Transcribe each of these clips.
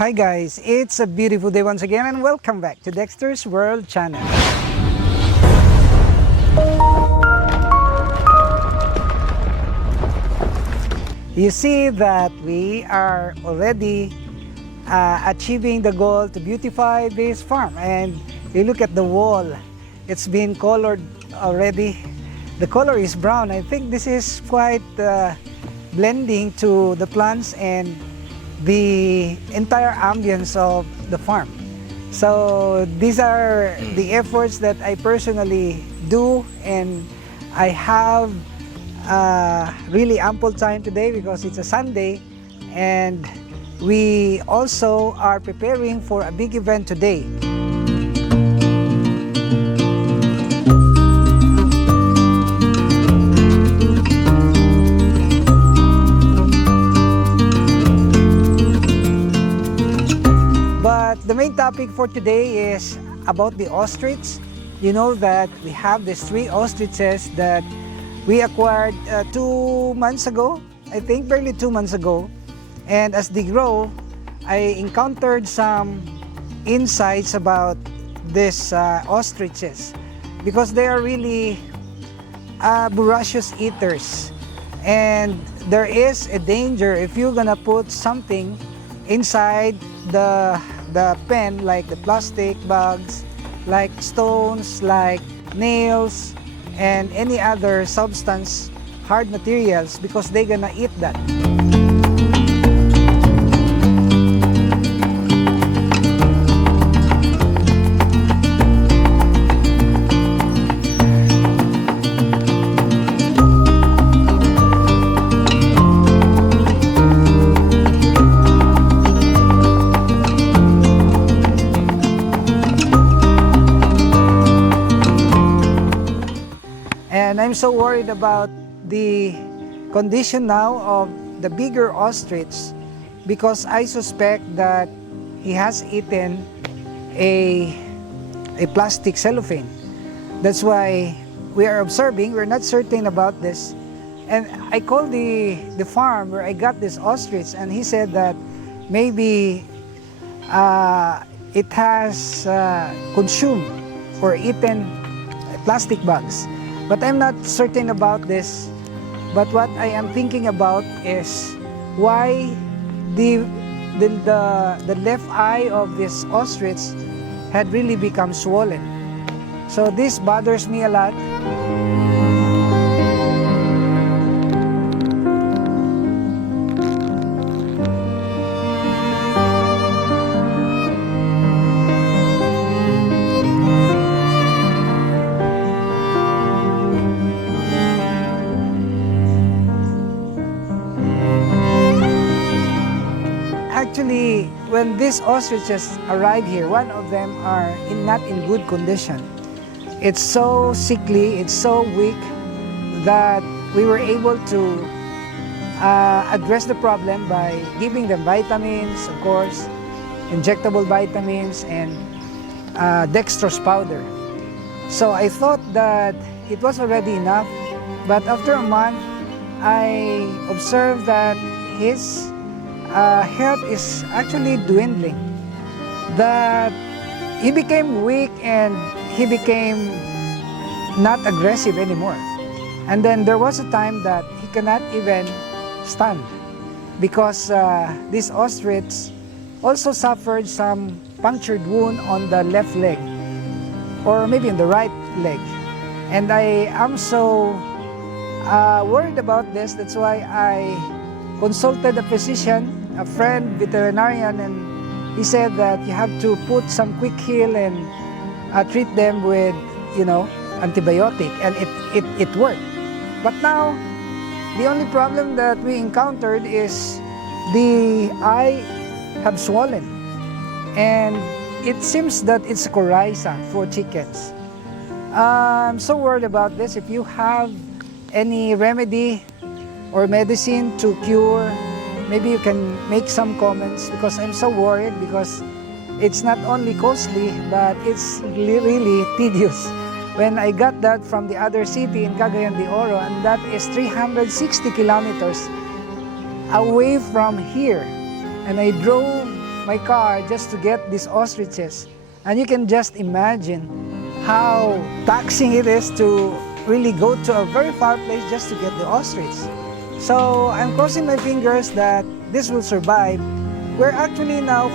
Hi guys, it's a beautiful day once again and welcome back to Dexter's World Channel. You see that we are already achieving the goal to beautify this farm, and you look at the wall, it's been colored already. The color is brown. I think this is quite blending to the plants and the entire ambience of the farm. So these are the efforts that I personally do, and I have really ample time today because it's a Sunday, and we also are preparing for a big event today. The main topic for today is about the ostrich. You know that we have these 3 ostriches that we acquired 2 months ago, I think barely 2 months ago. And as they grow, I encountered some insights about these ostriches because they are really voracious eaters. And there is a danger if you're gonna put something inside the pen, like the plastic bags, like stones, like nails, and any other substance, hard materials, because they're gonna eat that. And I'm so worried about the condition now of the bigger ostrich because I suspect that he has eaten a plastic cellophane. That's why we are observing. We're not certain about this. And I called the farm where I got this ostrich, and he said that maybe it has consumed or eaten plastic bags. But I'm not certain about this. But what I am thinking about is why the left eye of this ostrich had really become swollen. So this bothers me a lot. Actually, when these ostriches arrive here, one of them are not in good condition. It's so sickly, it's so weak that we were able to address the problem by giving them vitamins, of course, injectable vitamins, and dextrose powder. So I thought that it was already enough, but after a month, I observed that his health is actually dwindling, that he became weak and he became not aggressive anymore. And then there was a time that he cannot even stand because this ostrich also suffered some punctured wound on the left leg or maybe on the right leg. And I am so worried about this. That's why I consulted a physician, a friend, veterinarian, and he said that you have to put some quick heal and treat them with, antibiotic, and it worked. But now, the only problem that we encountered is the eye have swollen, and it seems that it's coryza for chickens. I'm so worried about this. If you have any remedy or medicine to cure, maybe you can make some comments because I'm so worried because it's not only costly but it's really tedious. When I got that from the other city in Cagayan de Oro, and that is 360 kilometers away from here, and I drove my car just to get these ostriches. And you can just imagine how taxing it is to really go to a very far place just to get the ostrich. So I'm crossing my fingers that this will survive. We're actually now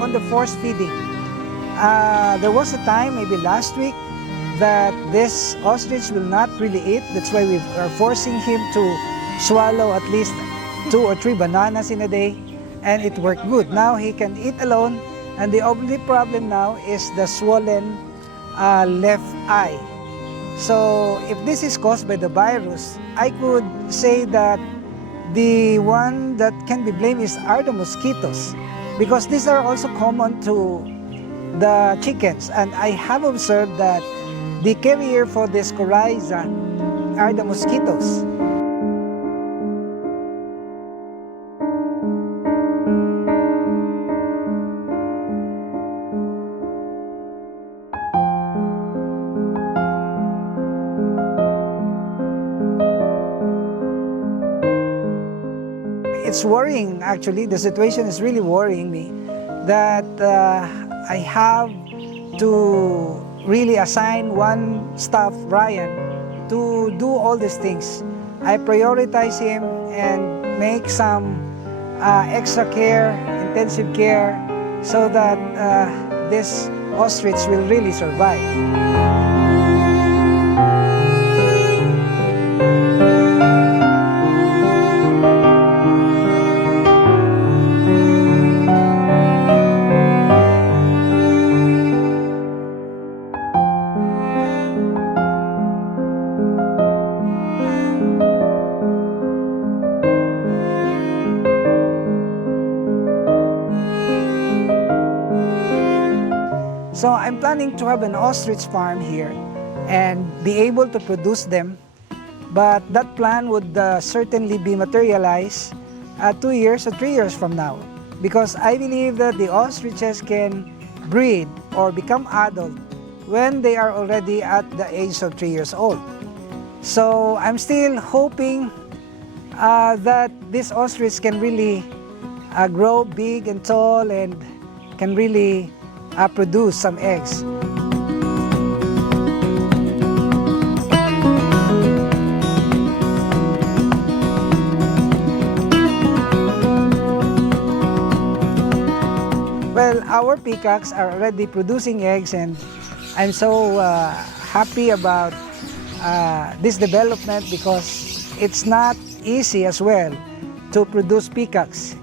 on the forced feeding. There was a time, maybe last week, that this ostrich will not really eat. That's why we are forcing him to swallow at least 2 or 3 bananas in a day, and it worked good. Now he can eat alone, and the only problem now is the swollen left eye. So if this is caused by the virus, I could say that the one that can be blamed are the mosquitoes, because these are also common to the chickens, and I have observed that the carrier for this coryza are the mosquitoes. It's worrying, actually. The situation is really worrying me that I have to really assign one staff, Brian, to do all these things. I prioritize him and make some extra care, intensive care, so that this ostrich will really survive. So I'm planning to have an ostrich farm here and be able to produce them, but that plan would certainly be materialized 2 years or 3 years from now, because I believe that the ostriches can breed or become adult when they are already at the age of 3 years old. So I'm still hoping that this ostrich can really grow big and tall and can really produce some eggs. Well, our peacocks are already producing eggs, and I'm so happy about this development, because it's not easy as well to produce peacocks.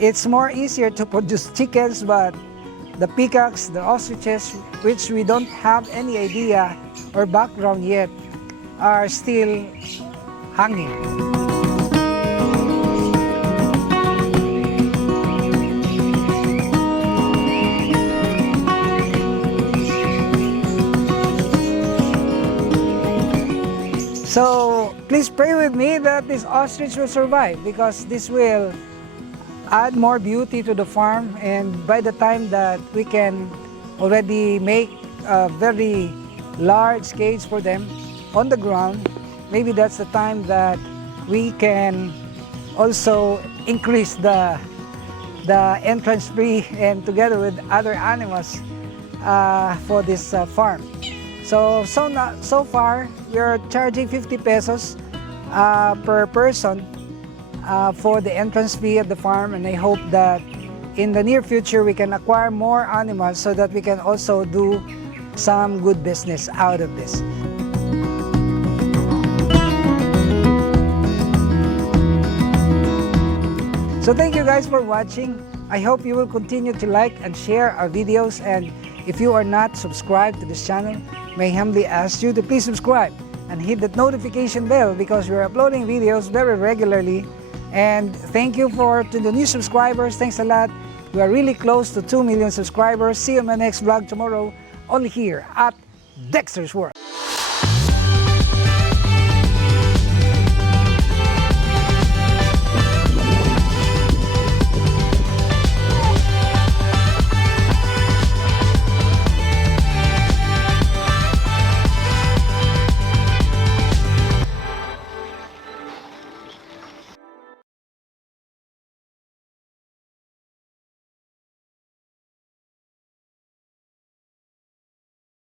It's more easier to produce chickens, but the peacocks, the ostriches, which we don't have any idea or background yet, are still hanging. So please pray with me that this ostrich will survive, because this will add more beauty to the farm, and by the time that we can already make a very large cage for them on the ground, maybe that's the time that we can also increase the entrance fee, and together with other animals for this farm. So far we are charging 50 pesos per person for the entrance fee at the farm, and I hope that in the near future we can acquire more animals so that we can also do some good business out of this. So thank you guys for watching. I hope you will continue to like and share our videos, and if you are not subscribed to this channel, may I humbly ask you to please subscribe and hit that notification bell, because we're uploading videos very regularly. And thank you to the new subscribers. Thanks a lot. We are really close to 2 million subscribers. See you in my next vlog tomorrow, only here at Dexter's World.